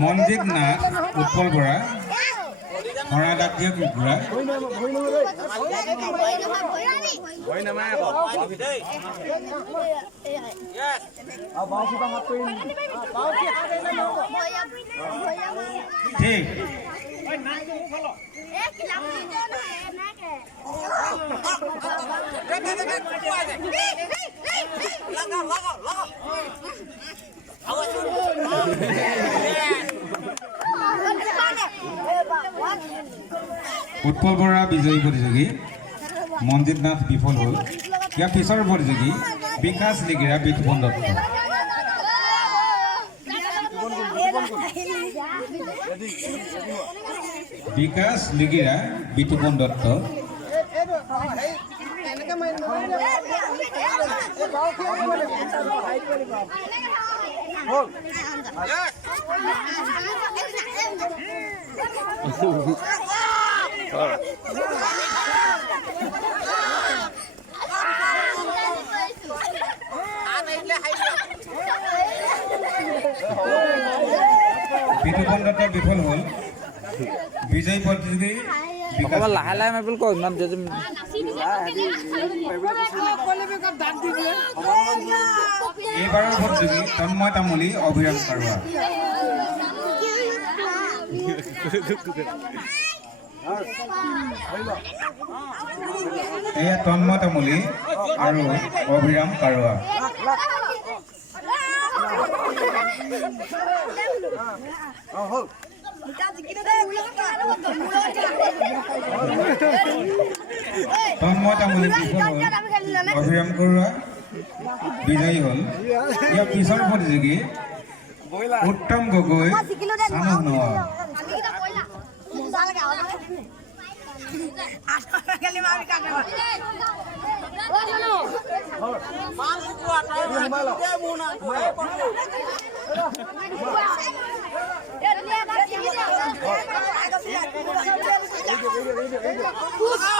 মনজিত নাথ উৎপল বৰা হৰাদাতীয় কুকুৰা ঠিক উৎপল বৰা বিজয়ী প্ৰতিযোগী মনজিত নাথ বিফল হ'ল ইয়াৰ পিছৰ প্ৰতিযোগী বিকাশ লিগিৰা বিতুপন দত্ত বিকাশ লিগিৰা বিতুপন দত্ত বিতুপন দত্ত বিফল হ'ল বিজয়ী প্ৰতিযোগী লাহে লাহে মাৰিবলৈ কওঁ ইমান এইবাৰৰ প্ৰতিযোগী তন্ময় তামুলী অভিৰাম কাৰুৱা এয়া তন্ময় তামুলী আৰু অভিৰাম কাৰুৱা তন্ময় তামুলী বিফল হ'ল অভিৰাম কাৰুৱা বিজয়ী হ'ল ইয়াৰ পিছৰ প্ৰতিযোগী উত্তম গগৈ চানু নোৱা Puxa,